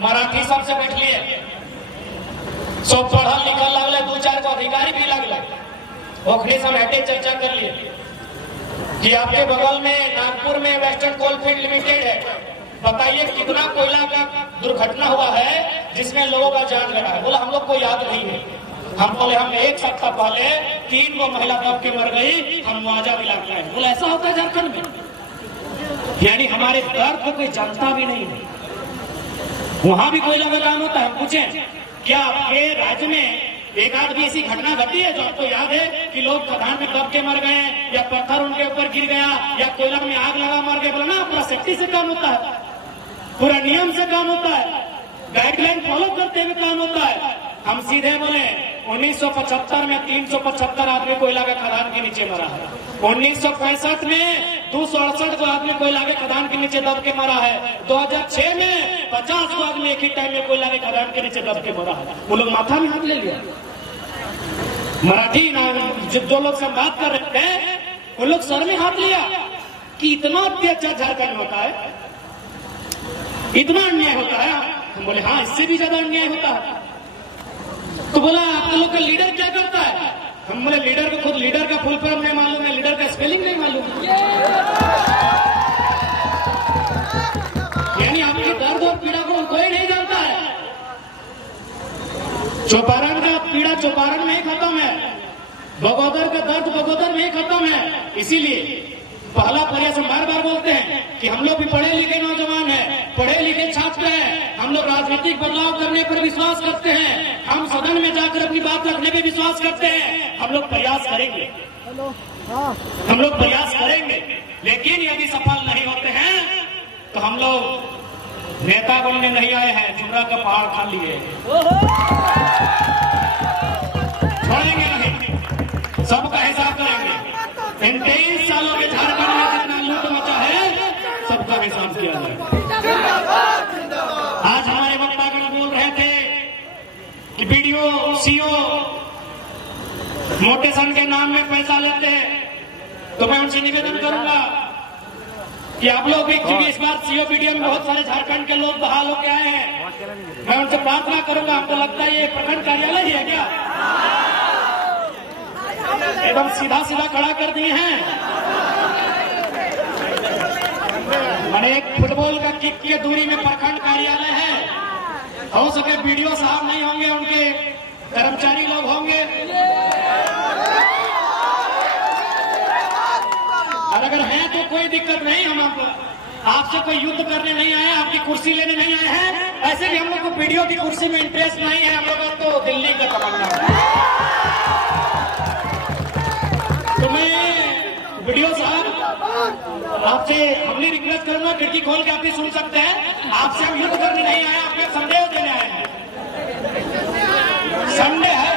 मराठी सबसे बैठ लिए, सब पढ़ल लिखल लगले, 2-4 को अधिकारी भी लगले। ओखरी से हटे चर्चा कर लिए कि आपके बगल में नागपुर में वेस्टर्न कोलफील्ड लिमिटेड है, बताइए कितना कोयला का दुर्घटना हुआ है जिसमें लोगों का जान लगा है। बोला हम लोग को याद नहीं है। हम बोले हम 1 सप्ताह पहले 3 को महिला दब के मर गई, हम मुआवजा दिलाते हैं। बोला ऐसा होता है झारखंड में? यानी हमारे दर्द को कोई जानता भी नहीं है। वहां भी कोयला का काम होता है। पूछे क्या आपके राज्य में एक आध भी ऐसी घटना घटी है जो आपको याद है कि लोग खदान में दब के मर गए, या पत्थर उनके ऊपर गिर गया, या कोयला में आग लगा मर गए? बोला ना, पूरा सेफ्टी से काम होता है, पूरा नियम से काम होता है, गाइडलाइन फॉलो करते हुए काम होता है। हम सीधे बोले 1975 में 375 आदमी कोयला के खदान के नीचे मरा है। 1965 में 268 को आदमी कोयला के खदान के नीचे दब के मरा है। 2006 में 50 को आदमी एक ही टाइम में कोयला के खदान के नीचे दब के मरा है। वो लोग माथा में हाथ ले लिया। मराठी जो लोग से बात कर रहे थे उन लोग सर में हाथ लिया कि इतना अत्याचार झारखंड में होता है, इतना अन्याय होता है। हम बोले हाँ, इससे भी ज्यादा अन्याय होता है। तो बोला आप लोग का लीडर क्या करता है? हम बोले लीडर को खुद लीडर का फुल फॉर्म नहीं मालूम है, लीडर का स्पेलिंग नहीं मालूम। यानी आपके दर्द और पीड़ा को कोई नहीं जानता है। चौपारण का पीड़ा चौपारण में ही खत्म है, बगोदर का दर्द बगोदर में ही खत्म है। इसीलिए पहला प्रयास हम बार बार बोलते हैं कि हम लोग भी पढ़े लिखे नौजवान हैं, पढ़े लिखे छात्र हैं, हम लोग राजनीतिक बदलाव करने पर विश्वास करते हैं, हम सदन में जाकर अपनी बात रखने पर विश्वास करते हैं। हम लोग प्रयास करेंगे, हम लोग प्रयास करेंगे, लेकिन यदि सफल नहीं होते हैं तो हम लोग नेता बनने नहीं आए हैं, जुमरा का पहाड़ खा लिए, छोड़ेंगे नहीं, सबका हिसाब करेंगे। इन 23 सालों में झारखंड में जितना लूट मचा है सबका हिसाब किया जाए। आज हमारे वक्तागण बोल रहे थे कि बीडीओ सीओ मोटेशन के नाम में पैसा लेते हैं, तो मैं उनसे निवेदन करूंगा कि आप लोग भी, क्योंकि इस बार सीओ बीडीओ में बहुत सारे झारखंड के लोग बहाल होकर आए हैं, मैं उनसे प्रार्थना करूंगा। आपको लगता है ये प्रखंड कार्यालय ही है क्या? एकदम सीधा सीधा खड़ा कर दिए हैं। मैंने एक फुटबॉल का किक की दूरी में प्रखंड कार्यालय है। हो सके बीडीओ साहब नहीं होंगे, उनके कर्मचारी लोग होंगे, और अगर हैं तो कोई दिक्कत नहीं। हम आपसे कोई युद्ध करने नहीं आए, आपकी कुर्सी लेने नहीं आए हैं। ऐसे भी हम लोग को बीडीओ की कुर्सी में इंटरेस्ट नहीं है, हम लोग तो दिल्ली का तमन्ना है। तो मैं वीडियो साहब आपसे हमने रिक्वेस्ट करूंगा, खिड़की खोल के आप भी सुन सकते हैं। आपसे हम युद्ध करने नहीं आए, आपके संदेश देने आए हैं। संडे है,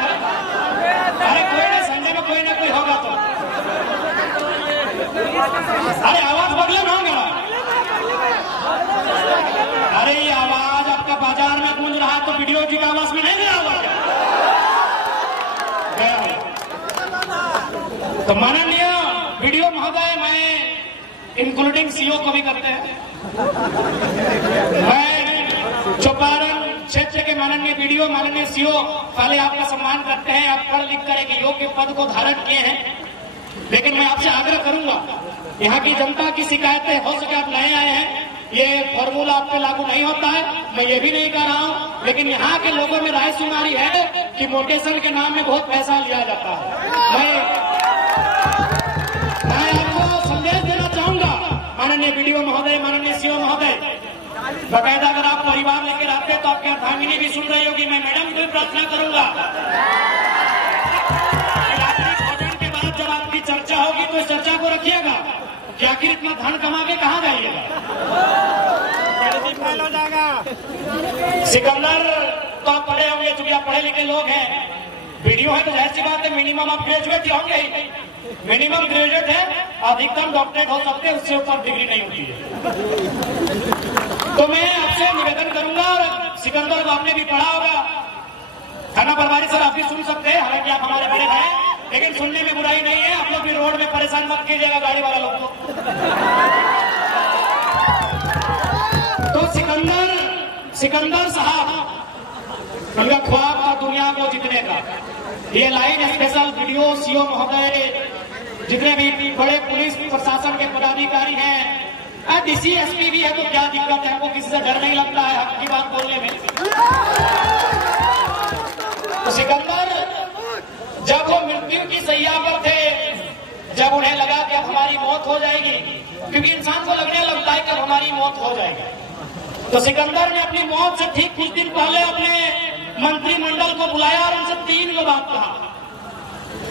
अरे कोई ना, संडे में कोई ना कोई होगा तो। अरे आवाज बदले ना होगा। अरे ये आवाज आपका बाजार में गूंज रहा है तो वीडियो की आवाज में नहीं गया हुआ क्या? तो माननीय वीडियो महोदय, मैं इंक्लूडिंग सीओ को भी करते हैं, मैं चौपारण क्षेत्र के माननीय वीडियो, माननीय सीओ, पहले आपका सम्मान करते हैं। आप पढ़ लिख कर एक योग्य पद को धारण किए हैं, लेकिन मैं आपसे आग्रह करूंगा, यहाँ की जनता की शिकायतें, हो सके आप नए आए हैं, ये फॉर्मूला आप पे लागू नहीं होता है, मैं ये भी नहीं कह रहा हूँ, लेकिन यहाँ के लोगों में राय सुनारी है कि मोटेशन के नाम में बहुत पैसा लिया जाता है। मैं आपको संदेश देना चाहूंगा, माननीय वीडियो महोदय, माननीय सीओ महोदय, बकायदा अगर आप परिवार लेकर आते तो आपकी अर्धांगिनी भी सुन रही होगी। मैं मैडम को भी प्रार्थना करूंगा, रात्रि भोजन के बाद जब आपकी चर्चा होगी तो इस चर्चा को रखिएगा कि आखिर इतना धन कमा के कहाँ जाइएगा। सिकंदर तो आप पढ़े होंगे, चूंकि आप पढ़े लिखे लोग हैं, वीडियो है तो जाहिर सी बात है मिनिमम आप ग्रेजुएट ही होंगे ही, मिनिमम ग्रेजुएट है, अधिकतम डॉक्टरेट हो सकते हैं, उससे ऊपर डिग्री नहीं होती है। तो मैं आपसे निवेदन करूंगा, और सिकंदर को आपने भी पढ़ा होगा, थाना प्रभारी सर आप भी सुन सकते हैं, हालांकि आप हमारे बड़े हैं, लेकिन सुनने में बुराई नहीं है। आप लोग भी रोड में परेशान मत कीजिएगा गाड़ी वाला लोग को। तो सिकंदर साहब, उनका ख्वाब था दुनिया को जीतने का। ये लाइन स्पेशल वीडियो सीओ महोदय, जितने भी बड़े पुलिस प्रशासन के पदाधिकारी हैं, डीसी एसपी भी है, तो क्या दिक्कत है? वो किसी से डर नहीं लगता है हक की बात बोलने में। तो सिकंदर जब वो मृत्यु की सैया पर थे, जब उन्हें लगा कि अब हमारी मौत हो जाएगी, क्योंकि इंसान को लगने लगता है कि अब हमारी मौत हो जाएगी, तो सिकंदर ने अपनी मौत से ठीक कुछ दिन पहले अपने मंत्रिमंडल को बुलाया और उनसे 3 बात कहा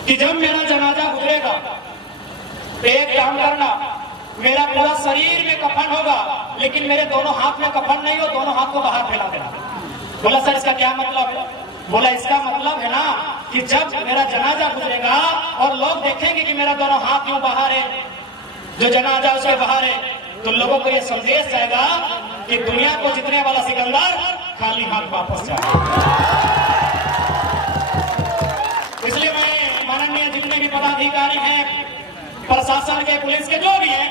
कि जब मेरा जनाजा गुजरेगा, एक काम करना, मेरा पूरा शरीर में कफन होगा, लेकिन मेरे दोनों हाथ में कफन नहीं हो, दोनों हाथ को बाहर फैला देना। बोला सर इसका क्या मतलब है? बोला इसका मतलब है ना कि जब मेरा जनाजा गुजरेगा और लोग देखेंगे कि मेरा दोनों हाथ यूं बाहर है, जो जनाजा उसके बाहर है, तो लोगों को यह संदेश जाएगा कि दुनिया को जीतने वाला सिकंदर खाली हाथ वापस जाएगा। इसलिए मैं माननीय जितने भी पदाधिकारी हैं, प्रशासन के, पुलिस के, जो भी हैं,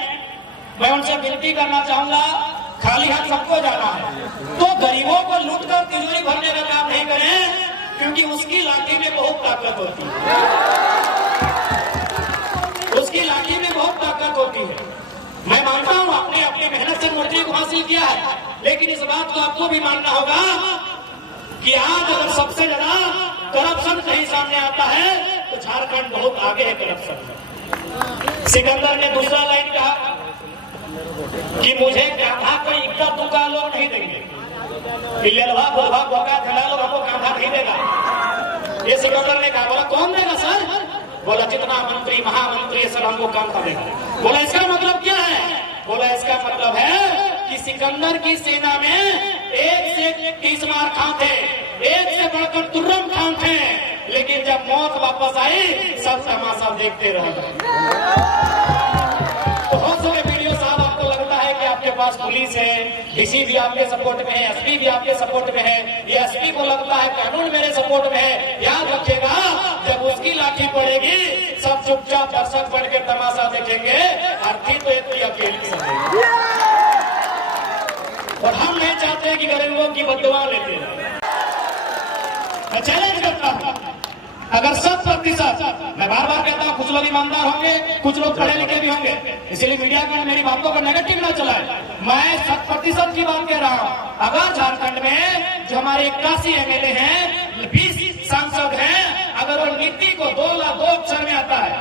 मैं उनसे विनती करना चाहूंगा, खाली हाथ सबको जाना है, तो गरीबों को लूटकर तिजोरी भरने का काम नहीं करें, क्योंकि उसकी लाठी में बहुत ताकत होती है, उसकी लाठी में बहुत ताकत होती है। मैं मानता हूं आपने अपनी मेहनत से नौकरी को हासिल किया है, लेकिन इस बात को आपको भी मानना होगा कि आज अगर सबसे ज्यादा करप्शन कहीं सामने आता है तो झारखंड बहुत आगे है करप्शन में। सिकंदर ने दूसरा लाइन कहा कि मुझे कांधा कोई इक्का दुक्का लोग नहीं देंगे, लोग हमको कांधा नहीं देगा। ये सिकंदर ने कहा। बोला कौन देगा सर? बोला जितना मंत्री महामंत्री सब हमको कांधा देगा। बोला इसका मतलब क्या है? बोला इसका मतलब है कि सिकंदर की सेना में 1 से 30 मार खां थे, 1 से बढ़कर तुर्रम खान थे, लेकिन जब मौत वापस आई सब तमाशा देखते रह गए। तो बहुत सारे वीडियो साहब, आपको लगता है कि आपके पास पुलिस है, डीसी भी आपके सपोर्ट में है, एसपी भी आपके सपोर्ट में है, ये एसपी को लगता है कानून मेरे सपोर्ट में है। याद रखिएगा, जब उसकी लाठी पड़ेगी सब चुपचाप दर्शक बन के तमाशा देखेंगे, अर्थी तो इतनी अकेली सकेगी। और हम नहीं चाहते कि गरीबों की बददुआ लेते रहे। मैं चैलेंज करता हूं, अगर 100%, मैं बार बार कहता हूं, कुछ लोग ईमानदार होंगे, कुछ लोग पढ़े लिखे भी होंगे, इसलिए मीडिया में मेरी बातों का नेगेटिव ना चलाए। मैं 100% की बात कह रहा हूं। अगर झारखंड में जो हमारे 81 एमएलए हैं, 20 सांसद हैं, अगर वो नीति को 2 अक्षर में आता है,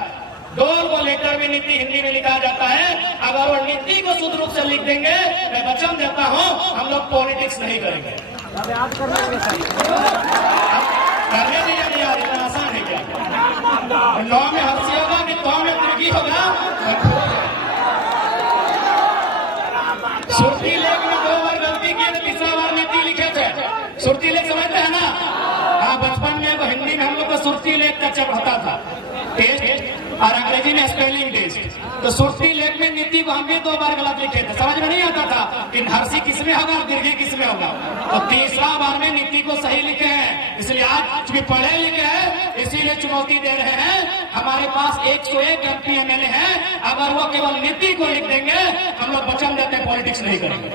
2 लेटर में नीति हिंदी में लिखा जाता है, अगर वो नीति को शुद्ध रूप से लिख देंगे, मैं वचन देता हूं हम लोग पॉलिटिक्स नहीं करेंगे। करने दीजिए यार, इतना आसान है क्या? 9 में हंसी होगा कि 9 में तिरकी होगा? सुरती लेख में 2 बार गलती की, 3रा बार नीति लिखे थे। सुरती लेख समझते हैं ना? हाँ, बचपन में हिंदी में हम लोग को सुरती लेख का चढ़ता था टेस्ट, और अंग्रेजी में स्पेलिंग टेस्ट। तो सुरती लेख में नीति को हम भी 2 बार गलत लिखे थे, समझ में नहीं आता था कि हर्षी किसमें होगा और दीर्घी किसमें होगा। तो 3रा बार में नीति को सही लिखे हैं, इसलिए आज भी पढ़े लिखे हैं, इसीलिए चुनौती दे रहे हैं। हमारे पास 101 एमपी एमएलए हैं, अगर वो केवल नीति को लिख देंगे, हम लोग वचन देते हैं पॉलिटिक्स नहीं करेंगे।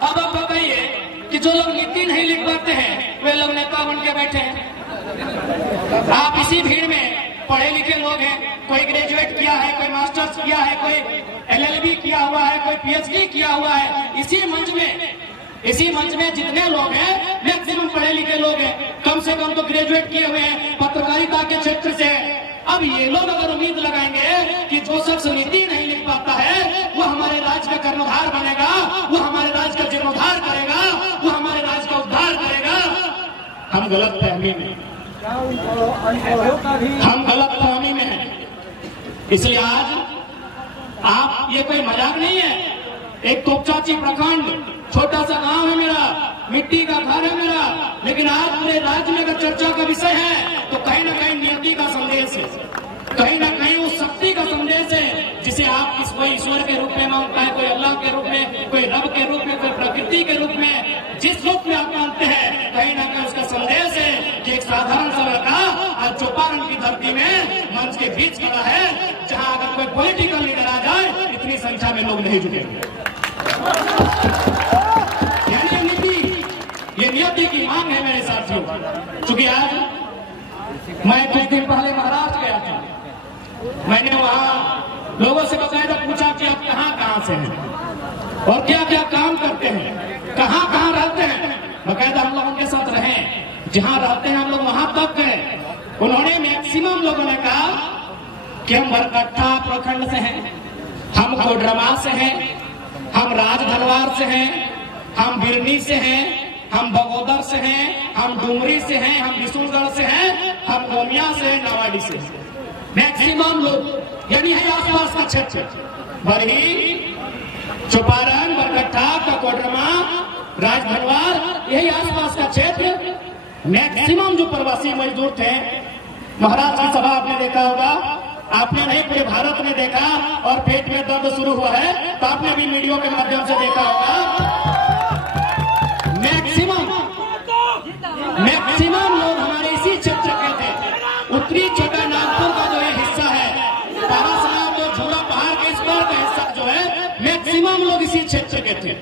अब आप बताइए कि जो लोग नीति नहीं लिख पाते हैं, वे लोग नेता बन के बैठे हैं। आप इसी भीड़ में पढ़े लिखे लोग हैं, कोई ग्रेजुएट किया है, कोई मास्टर्स किया है, कोई एलएलबी किया हुआ है, कोई पीएचडी किया हुआ है। इसी मंच में जितने लोग हैं, मैक्सिमम पढ़े लिखे लोग हैं, कम से कम तो ग्रेजुएट किए हुए हैं पत्रकारिता के क्षेत्र से। अब ये लोग अगर उम्मीद लगाएंगे कि जो शख्स नीति नहीं लिख पाता है वो हमारे राज्य का कर्णधार बनेगा, वो हमारे राज्य का जीर्णोद्धार करेगा, वो हमारे राज्य का उद्धार करेगा, हम गलत फहमी में हैं। इसलिए आज आप, ये कोई मजाक नहीं है, एक तोपचाची प्रखंड छोटा सा गांव है मेरा, मिट्टी का घर है मेरा, लेकिन आज पूरे राज्य में अगर चर्चा का विषय है तो कहीं ना कहीं नियति का संदेश है, कहीं ना कहीं उस शक्ति का संदेश है जिसे आप कोई ईश्वर के रूप में मानता है, कोई अल्लाह के रूप में, कोई रब के रूप में, कोई प्रकृति के रूप में, जिस रूप में आप मानते हैं, कहीं ना कहीं उसका संदेश है कि एक साधारण सा लड़का आज चौपारण की धरती में मंच के बीच खड़ा है, जहां अगर कोई पॉलिटिकल लीडर आ जाए इतनी संख्या में लोग नहीं जुटेंगे। ये नियति की मांग है मेरे साथियों। क्योंकि आज मैं कुछ दिन पहले महाराष्ट्र गया था, मैंने वहां लोगों से बकायदा पूछा कि आप कहां से हैं और क्या क्या काम करते हैं, कहां रहते हैं। बकायदा हम लोग उनके साथ रहे, जहां रहते हैं हम लोग वहां तक गए। उन्होंने मैक्सिमम लोगों ने कहा कि हम बरकट्ठा प्रखंड से हैं, हम कोडरमा से हैं, हम राजधनवार से हैं, हम बिरनी से हैं, हम बगोदर से हैं, हम डुमरी से हैं, हम बिशुनगढ़ से हैं, हम गोमिया से, नावाडी से। मैक्सिमम लोग यानी है आसपास का क्षेत्र, बरही, चौपारण, बरकट्ठा, कोडरमा, राजधनवार, यही आसपास का क्षेत्र। मैक्सिमम जो प्रवासी मजदूर थे, महाराष्ट्र की सभा आपने देखा होगा, आपने नहीं पूरे भारत ने देखा, और पेट में दर्द शुरू हुआ है तो आपने भी मीडिया के माध्यम से देखा होगा। मैक्सिमम लोग हमारे इसी क्षेत्र के थे। उत्तरी छोटा नागपुर का जो ये हिस्सा है, तारासरा जो झूला पहाड़ के इस पर का हिस्सा जो है, मैक्सिमम लोग इसी क्षेत्र के थे।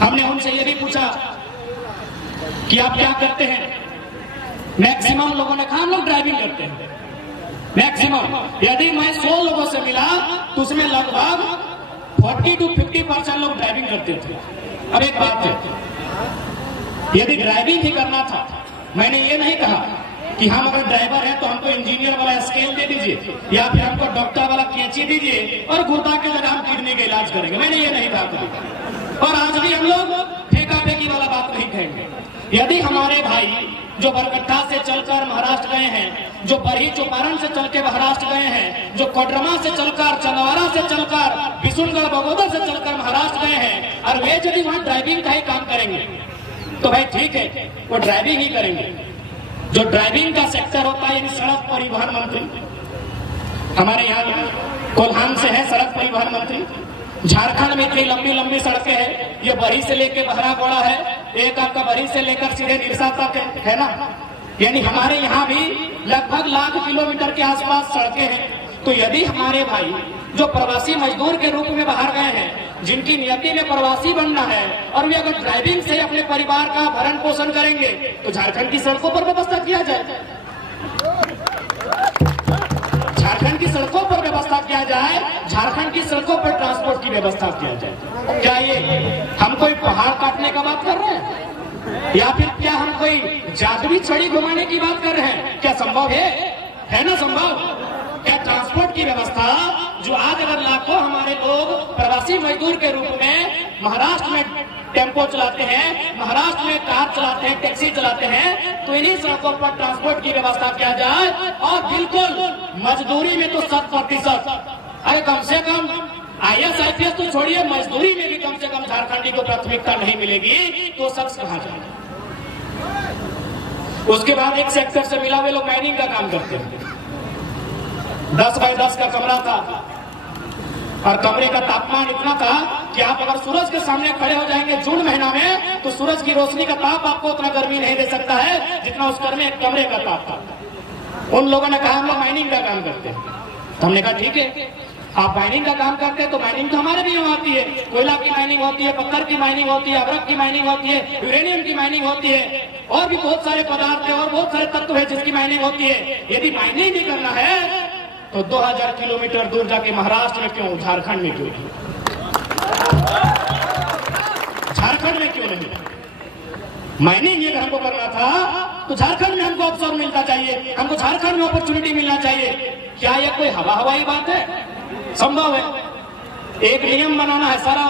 हमने उनसे ये भी पूछा कि आप क्या करते हैं। मैक्सिमम लोगों ने कहा हम लोग ड्राइविंग करते हैं। मैक्सिमम यदि मैं 100 लोगों से मिला तो उसमें लगभग 40 to 50% लोग ड्राइविंग करते थे। अब एक बात है, यदि ड्राइविंग ही करना था, मैंने ये नहीं कहा कि हम अगर ड्राइवर हैं तो हमको इंजीनियर वाला स्केल दे दीजिए या फिर हमको डॉक्टर वाला कैंची दीजिए और गुर्दा के जगह हम किडनी का इलाज करेंगे, मैंने ये नहीं कहा कभी। और आज भी हम लोग फेंका फेंकी वाला बात नहीं कहेंगे। यदि हमारे भाई जो बरकट्ठा से चलकर महाराष्ट्र गए हैं, जो बरही चौपारण से चल के महाराष्ट्र गए हैं, जो कोडरमा से चलकर, चंदवारा से चलकर, बिशुनगढ़, बगोदर से चलकर महाराष्ट्र गए हैं, और वे यदि वहां ड्राइविंग का ही काम करेंगे तो भाई ठीक है, वो ड्राइविंग ही करेंगे। जो ड्राइविंग का सेक्टर होता है, यानी सड़क परिवहन मंत्री, हमारे यहाँ कोल्हान से है सड़क परिवहन मंत्री। झारखंड में कई लंबी लंबी सड़कें हैं, ये बरही से लेकर बहरागोड़ा है, एक आपका बरही से लेकर सीधे निरसा तक है ना। यानी हमारे यहाँ भी लगभग 1,00,000 किलोमीटर के आसपास सड़कें हैं। तो यदि हमारे भाई जो प्रवासी मजदूर के रूप में बाहर गए हैं, जिनकी नियति में प्रवासी बनना है, और वे अगर ड्राइविंग से अपने परिवार का भरण पोषण करेंगे तो झारखंड की सड़कों पर व्यवस्था किया जाए, झारखंड की सड़कों पर व्यवस्था किया जाए, झारखंड की सड़कों पर ट्रांसपोर्ट की व्यवस्था किया जाए। क्या ये हम कोई पहाड़ काटने का बात कर रहे हैं, या फिर क्या हम कोई जादुई छड़ी घुमाने की बात कर रहे हैं? क्या संभव है ना संभव? क्या ट्रांसपोर्ट की व्यवस्था जो आज अगर लाखों हमारे लोग प्रवासी मजदूर के रूप में महाराष्ट्र में टेम्पो चलाते हैं, महाराष्ट्र में कार चलाते हैं, टैक्सी चलाते हैं, तो इन्हीं सड़कों पर ट्रांसपोर्ट की व्यवस्था किया जाए। और बिल्कुल मजदूरी में तो 100%, अरे कम से कम IAS IPS तो छोड़िए, मजदूरी में भी कम से कम झारखंडी को प्राथमिकता नहीं मिलेगी तो शख्स कहाँ जाए। उसके बाद एक सेक्टर से मिला हुए लोग माइनिंग का काम करते हैं। 10 बाय 10 का कमरा था और कमरे का तापमान इतना था कि आप अगर सूरज के सामने खड़े हो जाएंगे जून महीना में तो सूरज की रोशनी का ताप आपको उतना गर्मी नहीं दे सकता है जितना उस कमरे का ताप था। उन लोगों ने कहा हम लोग माइनिंग का काम करते हैं। तो हमने कहा ठीक है, आप माइनिंग का काम करते हैं तो माइनिंग तो हमारे भी यहाँ आती है। कोयला की माइनिंग होती है, पत्थर की माइनिंग होती है, अभ्रक की माइनिंग होती है, यूरेनियम की माइनिंग होती है, और भी बहुत सारे पदार्थ है और बहुत सारे तत्व है जिसकी माइनिंग होती है। यदि माइनिंग नहीं करना है तो 2000 किलोमीटर दूर जाके महाराष्ट्र में क्यों, झारखंड में क्यों नहीं? झारखंड में क्यों नहीं? माइनिंग अगर हमको करना था तो झारखंड में हमको अवसर मिलना चाहिए, हमको झारखंड में अपॉर्चुनिटी मिलना चाहिए। क्या यह कोई हवाई बात है? संभव है। एक नियम बनाना है, सारा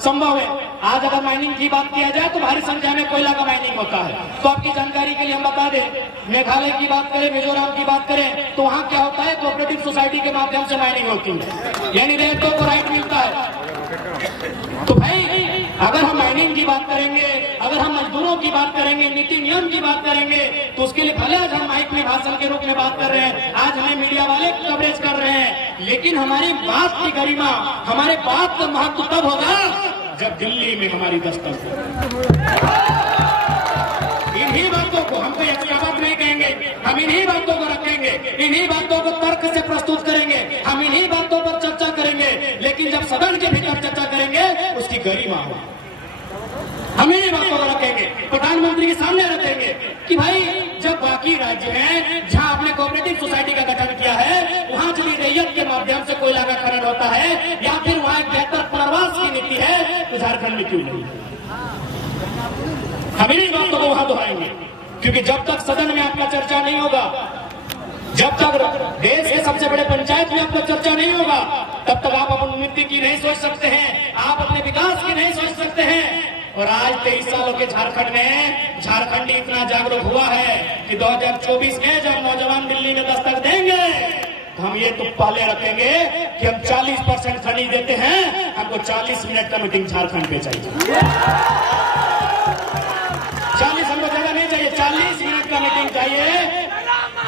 संभव है। आज अगर माइनिंग की बात किया जाए तो भारी संख्या में कोयला का माइनिंग होता है। तो आपकी जानकारी के लिए हम बता दें, मेघालय की बात करें, मिजोरम की बात करें तो वहां क्या होता है, कोऑपरेटिव सोसाइटी के माध्यम से माइनिंग होती है, यानी रेतों को राइट मिलता है। तो भाई अगर हम माइनिंग की बात करेंगे, अगर हम मजदूरों की बात करेंगे, नीति नियम की बात करेंगे, तो उसके लिए भले आज हम माइक में भाषण के रूप में बात कर रहे हैं, आज हमें मीडिया वाले कवरेज कर रहे हैं, लेकिन हमारी बात की गरिमा, हमारे बात का महत्व तब होगा जब दिल्ली में हमारी दस्तक हो। इन्हीं बातों को हम कोई अफवाह नहीं कहेंगे, हम इन्हीं बातों को रखेंगे, इन्हीं बातों को तर्क से प्रस्तुत करेंगे, हम इन्हीं बातों पर चर्चा करेंगे। लेकिन जब सदन के भीतर चर्चा करेंगे गरिमा हो। हमें ये बातों को रखेंगे, प्रधानमंत्री के सामने रखेंगे कि भाई जब बाकी राज्य हैं जहां आपने कोऑपरेटिव सोसाइटी का गठन किया है, वहां यदि रैयत के माध्यम से कोयला का खनन होता है या फिर वहां एक बेहतर पुनर्वास की नीति है, तो झारखंड में क्यों नहीं? हम इन बातों को वहां दोहराएंगे, क्योंकि जब तक सदन में आपका चर्चा नहीं होगा, जब तक देश के सबसे बड़े पंचायत में आपका चर्चा नहीं होगा, तब तक आप अपनी उन्नति की नहीं सोच सकते हैं, आप अपने विकास की नहीं सोच सकते हैं। और आज 23 सालों के झारखंड में झारखंडी इतना जागरूक हुआ है कि 2024 में जब नौजवान दिल्ली में दस्तक देंगे, तो हम ये तो पहले रखेंगे कि हम 40% खरीद देते हैं, हमको 40 मिनट का मीटिंग झारखंड पे चाहिए। 40 हमको जगह नहीं चाहिए, 40 मिनट का मीटिंग चाहिए।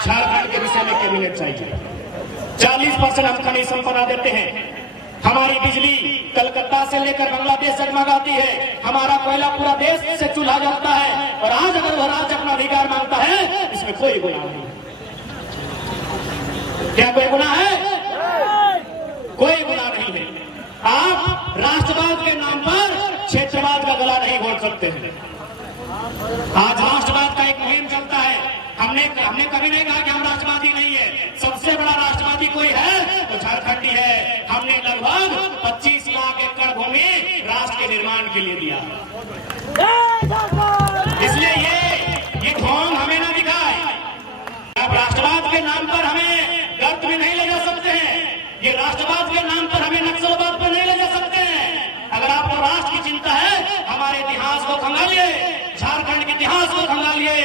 झारखंड के विषय में कैबिनेट चाहिए। 40% हम खनिज संपदा देते हैं। हमारी बिजली कलकत्ता से लेकर बांग्लादेश जगमगाती है, हमारा कोयला पूरा देश से चूल्हा जलता है। और आज अगर वह राज्य अपना अधिकार मांगता है, इसमें कोई गुनाह नहीं। क्या कोई गुनाह है? कोई गुनाह नहीं है। आप राष्ट्रवाद के नाम पर क्षेत्रवाद का गला नहीं घोट सकते हैं। आज राष्ट्रवाद का एक मुहिम चलता है। हमने कभी नहीं कहा कि हम राष्ट्रवादी नहीं है। सबसे बड़ा राष्ट्रवादी कोई है तो झारखंडी है। हमने लगभग 25 लाख एकड़ भूमि राष्ट्र के निर्माण के लिए दिया। इसलिए ये ढोंग हमें न दिखाए। अब राष्ट्रवाद के नाम पर हमें गर्त में नहीं ले जा सकते हैं। ये राष्ट्रवाद के नाम पर हमें नक्सलवाद पर नहीं ले जा सकते हैं। अगर आपको राष्ट्र की चिंता है, हमारे इतिहास को खंगालिए, झारखंड के इतिहास को खंगालिए।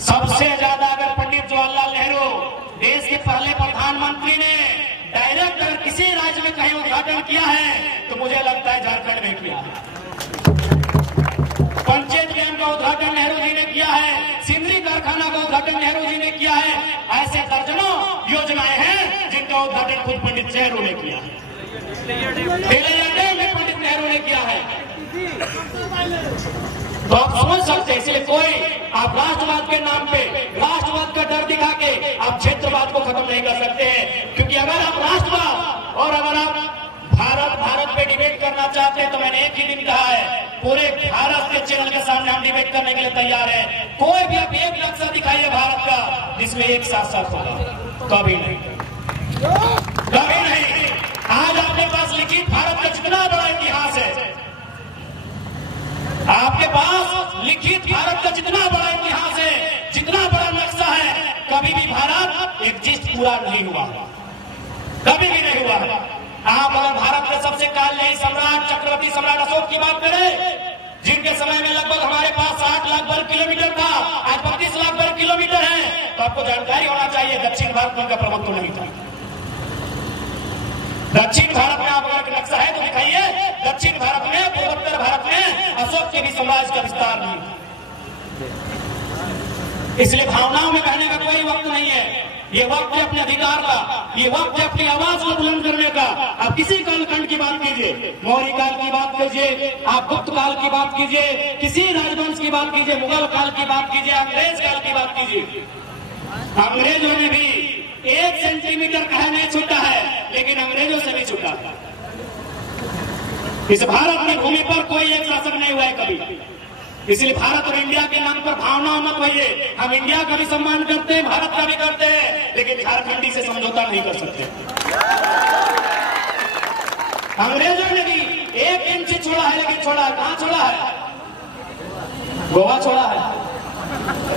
सबसे ज्यादा अगर पंडित जवाहरलाल नेहरू देश के पहले प्रधानमंत्री ने डायरेक्ट अगर किसी राज्य में कहीं उद्घाटन किया है, तो मुझे लगता है झारखंड में किया है। पंचायत डैम का उद्घाटन नेहरू जी ने किया है, सिंदरी कारखाना का उद्घाटन नेहरू जी ने किया है। ऐसे दर्जनों योजनाएं हैं जिनका उद्घाटन खुद पंडित नेहरू ने किया है। में पंडित नेहरू ने किया है। तो आप समझ सकते हैं। इसलिए कोई आप राष्ट्रवाद के नाम पे राष्ट्रवाद का डर दिखा के आप क्षेत्रवाद को खत्म नहीं कर सकते हैं। क्योंकि अगर आप राष्ट्रवाद और अगर आप भारत पे डिबेट करना चाहते हैं, तो मैंने एक ही दिन कहा है, पूरे भारत के चैनल के सामने हम डिबेट करने के लिए तैयार हैं। कोई भी आप एक नक्शा दिखाइए भारत का जिसमें एक साथ होगा, कभी नहीं, कभी नहीं। आज आपके पास लिखित भारत का जितना बड़ा इतिहास है, आपके पास लिखित भारत का जितना बड़ा इतिहास है, जितना बड़ा नक्शा है, कभी भी भारत एग्जिस्ट पूरा नहीं हुआ, कभी भी नहीं हुआ। आप अगर भारत के सबसे कालजयी सम्राट चक्रवर्ती सम्राट अशोक की बात करें, जिनके समय में लगभग हमारे पास 8 लाख वर्ग किलोमीटर था, आज 32 लाख वर्ग किलोमीटर है, तो आपको जानकारी होना चाहिए दक्षिण भारत में उनका प्रभुत्व नहीं था। दक्षिण भारत में आप अगर नक्शा है तो दिखाइए, दक्षिण भारत में, पूर्वोत्तर भारत में अशोक के भी साम्राज्य का विस्तार नहीं था। इसलिए भावनाओं में बहने का कोई वक्त नहीं है। ये वक्त है अपने अधिकार का, ये वक्त है अपनी आवाज को बुलंद करने का। आप किसी कालखंड की बात कीजिए, मौर्य काल की बात कीजिए, आप गुप्त काल की बात कीजिए, किसी राजवंश की बात कीजिए, मुगल काल की बात कीजिए, अंग्रेज काल की बात कीजिए। अंग्रेजों ने भी 1 सेंटीमीटर कहा नहीं छूटा है, लेकिन अंग्रेजों से भी छूटा। इस भारत की भूमि पर कोई एक शासक नहीं हुआ है कभी। इसलिए भारत और इंडिया के नाम पर भावना मत होइए। हम इंडिया का भी सम्मान करते हैं, भारत का भी करते हैं, लेकिन झारखंडी से समझौता नहीं कर सकते। अंग्रेजों ने भी 1 इंच छोड़ा है, लेकिन छोड़ा है कहां छोड़ा है? गोवा छोड़ा है,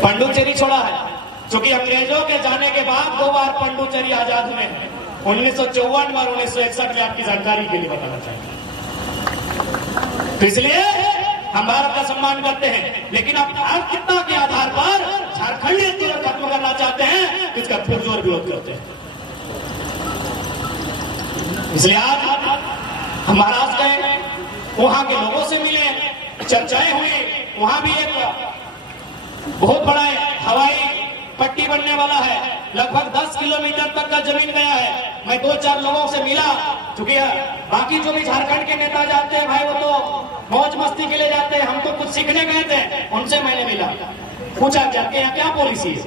पांडुचेरी छोड़ा है। क्योंकि अंग्रेजों के जाने के बाद 2 बार पांडुचेरी आजाद हुए, 1954 और 1961 में, आपकी जानकारी के लिए बताना चाहिए। तो इसलिए हम भारत का सम्मान करते हैं, लेकिन आप भारत कितना के आधार पर झारखंड खत्म करना चाहते हैं, इसका पुरजोर विरोध करते हैं। इसलिए आज हम महाराष्ट्र गए, वहां के लोगों से मिले, चर्चाएं हुई। वहां भी एक बहुत बड़ा हवाई पट्टी बनने वाला है, लगभग 10 किलोमीटर तक का जमीन गया है। मैं 2-4 लोगों से मिला, क्योंकि बाकी जो भी झारखंड के नेता जाते हैं भाई, वो तो मौज मस्ती के लिए जाते हैं, हम तो कुछ सीखने गए थे। उनसे मैंने मिला, पूछा क्या क्या पॉलिसी है।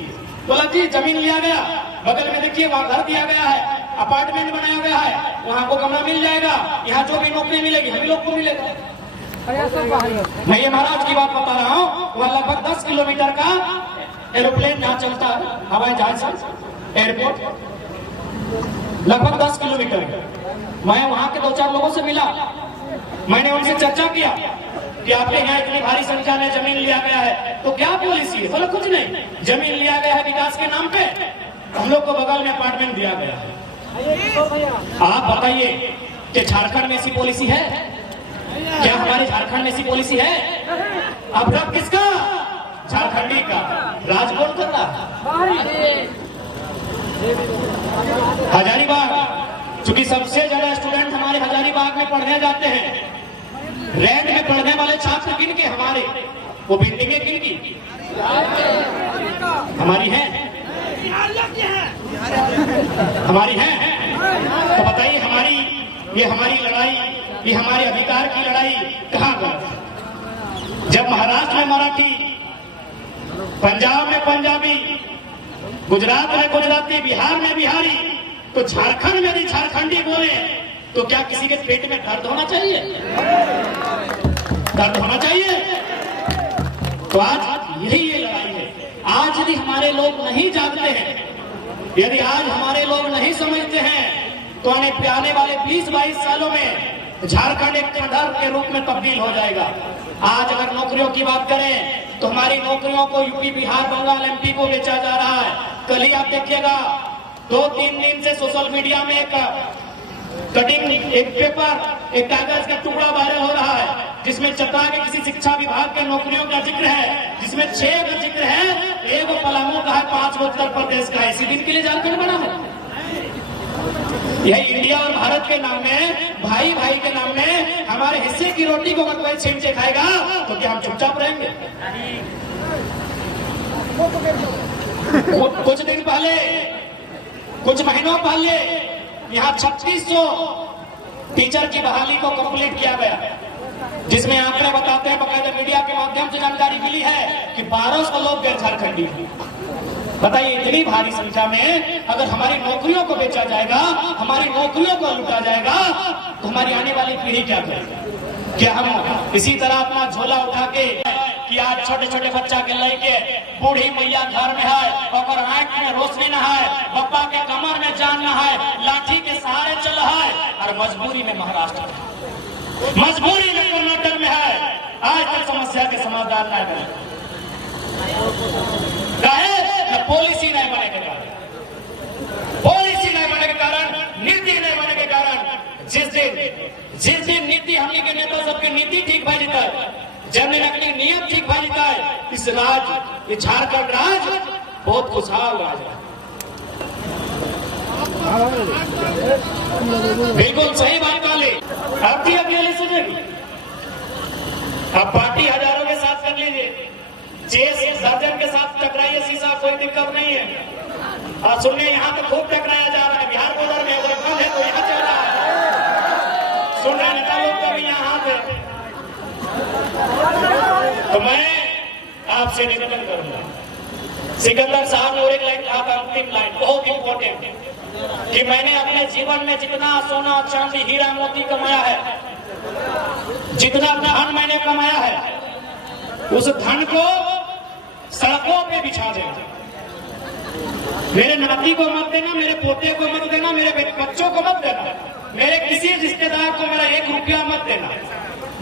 बोला जी जमीन लिया गया, बगल में देखिए वहां घर दिया गया है, अपार्टमेंट बनाया गया है, वहां को कमरा मिल जाएगा, यहाँ जो भी नौकरी मिलेगी हम लोग को मिलेगा। मैं ये महाराज की बात बता रहा हूँ, वह लगभग 10 किलोमीटर का एरोप्लेन यहाँ चलता है, हवाई जहाज एयरपोर्ट लगभग 10 किलोमीटर। मैं वहां के 2-4 लोगों से मिला, मैंने उनसे चर्चा किया कि आपके यहाँ इतनी भारी संख्या में जमीन लिया गया है तो क्या पॉलिसी है? बोला कुछ नहीं, जमीन लिया गया है विकास के नाम पे, हम लोग को बगल में अपार्टमेंट दिया गया है। आप बताइए कि झारखंड में ऐसी पॉलिसी है क्या? हमारे झारखंड में ऐसी पॉलिसी है? अब रब किसका? झारखंडी का। राज कौन कर रहा? हजारीबाग, चूंकि सबसे ज्यादा स्टूडेंट हमारे हजारीबाग में पढ़ने जाते हैं, रैंक में पढ़ने वाले छात्र किन के? हमारे। वो बिल्डिंगें किन की? हमारी हैं, हमारी हैं। तो बताइए हमारी लड़ाई, ये हमारे अधिकार की लड़ाई कहां गई? जब महाराष्ट्र में मराठी, पंजाब में पंजाबी, गुजरात में गुजराती, बिहार में बिहारी, तो झारखंड में यदि झारखंडी बोले तो क्या किसी के पेट में दर्द होना चाहिए? दर्द होना चाहिए। तो आज यही ये लड़ाई है। आज यदि हमारे लोग नहीं जागते हैं, यदि आज हमारे लोग नहीं समझते हैं, तो आने वाले 20-22 सालों में झारखंड एक खंडहर के रूप में तब्दील हो जाएगा। आज अगर नौकरियों की बात करें तो हमारी नौकरियों को यूपी, बिहार, बंगाल, एमपी को बेचा जा रहा है। कल ही आप देखिएगा, 2-3 दिन से सोशल मीडिया में एक कटिंग, एक पेपर, एक कागज का टुकड़ा वायरल हो रहा है, जिसमें चतरा के किसी शिक्षा विभाग के नौकरियों का जिक्र है, जिसमें 6 का जिक्र है, 1 पलामू का है, 5 उत्तर प्रदेश का है। इसी दिन के लिए झारखंड बना है। यही इंडिया और भारत के नाम में, भाई भाई के नाम में हमारे हिस्से की रोटी को कोई छीन के खाएगा तो क्या हम चुपचाप रहेंगे? कुछ दिन पहले, कुछ महीनों पहले यहाँ 3600 टीचर की बहाली को कंप्लीट किया गया, जिसमें आंकड़े बताते हैं, बकायदा मीडिया के माध्यम से जानकारी मिली है कि 1200 लोग गैर झारखंडी हैं। बताइए, इतनी भारी संख्या में अगर हमारी नौकरियों को बेचा जाएगा, हमारी नौकरियों को लूटा जाएगा, तो हमारी आने वाली पीढ़ी क्या करेगी? क्या हम इसी तरह अपना झोला उठा के कि आज छोटे छोटे बच्चा के लेके बूढ़ी मैया घर में है और आंख में रोशनी न है, बप्पा के कमर में जान न है, लाठी के सहारे चल है, और मजबूरी में महाराष्ट्र, मजबूरी में कर्नाटक में है, आज तक समस्या के समाधान न करें। पॉलिसी नहीं बने के कारण, पॉलिसी नहीं बने के कारण, नीति नहीं बने के कारण, जिस दिन नीति हमने के नेता सबकी नीति ठीक भाई जीता है, जब अपनी नियत ठीक भाई जीता है, इस राज, ये झारखंड राज बहुत खुशहाल राज है। बिल्कुल सही बात वाले, अब भी अकेले सुनेगी। अब पार्टी हजारों के साथ कर लीजिए, 6 दर्जन के साथ टकराइए, सीसा कोई दिक्कत नहीं है। और सुनिए, यहाँ तो खूब टकराया जा रहा है, बिहार बॉर्डर में बंद है तो यहाँ चल रहा है, सुन रहे नेता लोग का भी यहाँ पे। तो मैं आपसे निवेदन करूंगा, सिकंदर साहब ने और एक लाइन कहा था, अंतिम लाइन बहुत इंपॉर्टेंट, कि मैंने अपने जीवन में जितना सोना, चांदी, हीरा, मोती कमाया है, जितना धन मैंने कमाया है, उस धन को सड़कों पे बिछा देना। मेरे नाती को मत देना, मेरे पोते को मत देना, मेरे बच्चों को मत देना, मेरे किसी रिश्तेदार को मेरा 1 रुपया मत देना।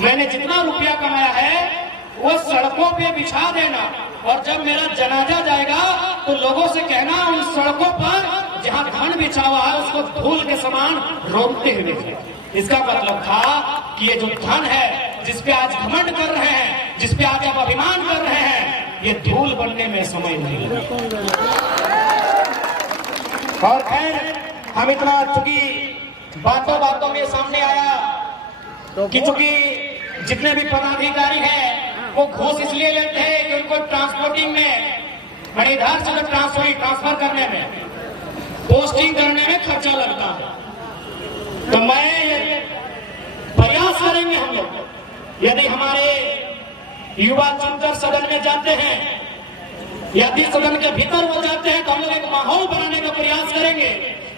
मैंने जितना रुपया कमाया है वो सड़कों पे बिछा देना, और जब मेरा जनाजा जाएगा तो लोगों से कहना, उन सड़कों पर जहां धन बिछा हुआ है उसको धूल के समान रोकते हुए। इसका मतलब था कि ये जो धन है, जिसपे आज घमंड कर रहे हैं, जिसपे आज आप अभिमान कर रहे हैं, ये धूल बनने में समय नहीं लगेगा। और खैर, हम इतना, चूंकि बातों में सामने आया कि चूंकि जितने भी पदाधिकारी हैं वो घूस इसलिए लेते हैं कि उनको ट्रांसपोर्टिंग में, इधर से ट्रांसफर करने में, पोस्टिंग करने में खर्चा लगता है। तो मैं प्रयास करेंगे हम लोग, यदि हमारे युवा चुनकर सदन में जाते हैं, यदि सदन के भीतर वो जाते हैं, तो हम लोग एक माहौल बनाने का प्रयास करेंगे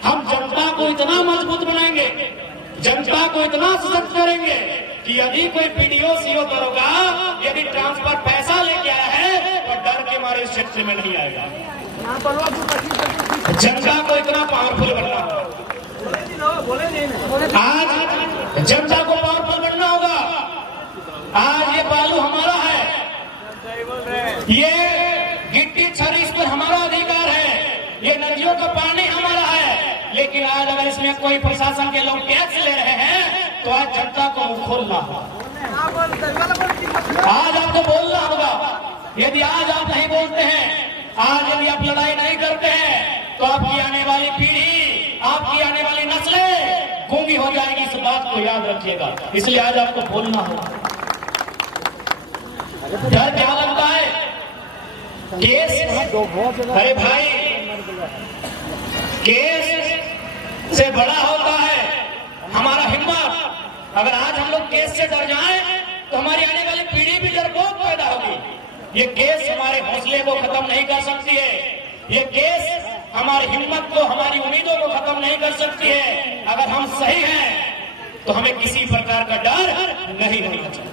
हम जनता को इतना मजबूत बनाएंगे, जनता को इतना सशक्त करेंगे कि यदि कोई पीडीओ सीओ दरोगा यदि ट्रांसफर पैसा लेके आया है तो डर के मारे इस क्षेत्र में नहीं आएगा। जनता को इतना पावरफुल बनना होगा, आज जनता को पावरफुल बनना होगा। आज ये बालू हमारा है, ये गिट्टी छरी इस पर हमारा अधिकार है, ये नदियों का पानी हमारा है। लेकिन आज अगर इसमें कोई प्रशासन के लोग टैक्स ले रहे हैं तो आज जनता को खोलना होगा, आज आपको बोलना होगा। यदि आज आप नहीं बोलते हैं, आज यदि आप लड़ाई नहीं करते हैं तो आपकी आने वाली पीढ़ी, आपकी आने वाली नस्लें गूंगी हो जाएगी। इस बात को याद रखिएगा, इसलिए आज आपको बोलना होगा। डर क्या लगता है? केस, अरे भाई केस से बड़ा होता है हमारा हिम्मत। अगर आज हम लोग केस से डर जाएं तो हमारी आने वाली पीढ़ी भी डरपोक पैदा होगी। ये केस हमारे हौसले को खत्म नहीं कर सकती है, ये केस हमारी हिम्मत को, हमारी उम्मीदों को खत्म नहीं कर सकती है। अगर हम सही हैं तो हमें किसी प्रकार का डर नहीं होना चाहिए।